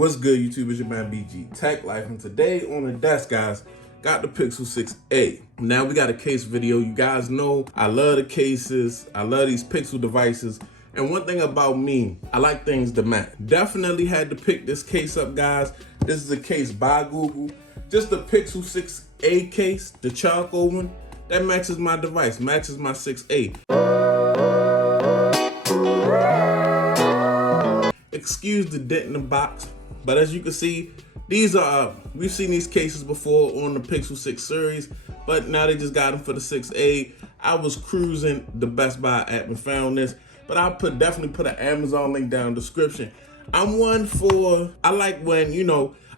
What's good, YouTube? It's your man BG Tech Life, and today on the desk, guys, got the Pixel 6a. Now we got a case video. You guys know I love the cases. I love these Pixel devices. And one thing about me, I like things to match. Definitely had to pick this case up, guys. This is a case by Google. Just the Pixel 6a case, the charcoal one, that matches my device, matches my 6a. Excuse the dent in the box, but as you can see, these are, we've seen these cases before on the Pixel 6 series, but now they just got them for the 6a. I was cruising the Best Buy app and found this, but I'll definitely put an Amazon link down in the description. I'm one for, I like when,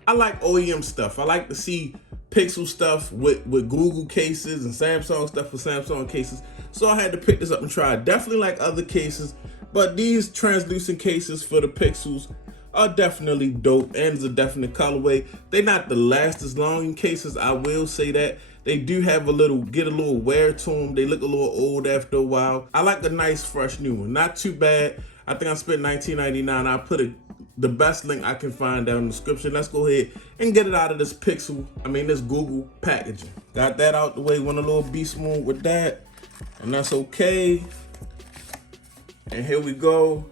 I like OEM stuff. I like to see Pixel stuff with Google cases and Samsung stuff with Samsung cases. So I had to pick this up and try it. Definitely like other cases, but these translucent cases for the Pixels are definitely dope, and it's a definite colorway. They're not the last as long in cases, I will say that. They do have get a little wear to them. They look a little old after a while. I like a nice fresh new one. Not too bad. I think I spent $19.99. I'll put the best link I can find down in the description. Let's go ahead and get it out of this this Google packaging. Got that out the way. Went a little beast mode with that, and that's okay. And here we go.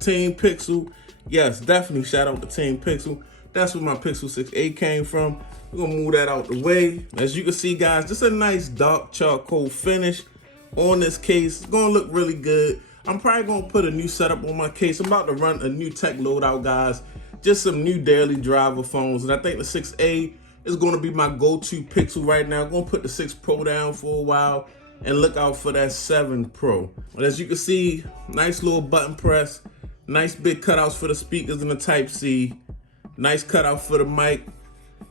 Team Pixel. Yes, definitely shout out to Team Pixel. That's where my Pixel 6a came from. We're gonna move that out the way. As you can see, guys, just a nice dark charcoal finish on this case. It's gonna look really good. I'm probably gonna put a new setup on my case. I'm about to run a new tech loadout, guys. Just some new daily driver phones. And I think the 6a is gonna be my go-to Pixel right now. I'm gonna put the 6 Pro down for a while and look out for that 7 Pro. But as you can see, nice little button press. Nice big cutouts for the speakers and the Type-C. Nice cutout for the mic.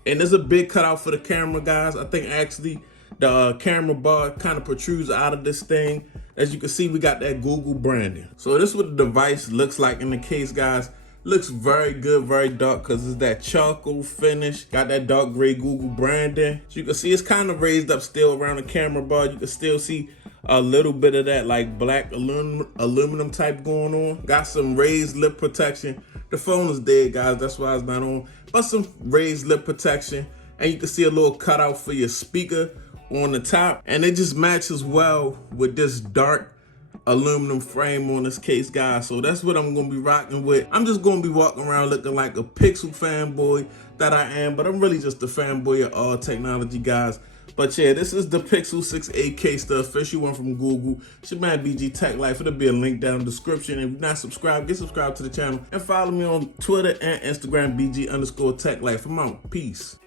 And there's a big cutout for the camera, guys. I think actually the camera bar kind of protrudes out of this thing. As you can see, we got that Google branding. So this is what the device looks like in the case, guys. Looks very good, very dark, because it's that charcoal finish. Got that dark gray Google branding. So you can see it's kind of raised up still around the camera bar. You can still see a little bit of that like black aluminum type going on. Got some raised lip protection. The phone is dead, guys, that's why it's not on. But some raised lip protection. And you can see a little cutout for your speaker on the top. And it just matches well with this dark aluminum frame on this case, guys. So that's what I'm gonna be rocking with. I'm just gonna be walking around looking like a Pixel fanboy that I am, but I'm really just a fanboy of all technology, guys. But yeah, this is the Pixel 6a case, the official one from Google. It's your man BG Tech Life. It'll be a link down in the description. If you're not subscribed, get subscribed to the channel and follow me on Twitter and Instagram, BG_Tech Life. I'm out. Peace.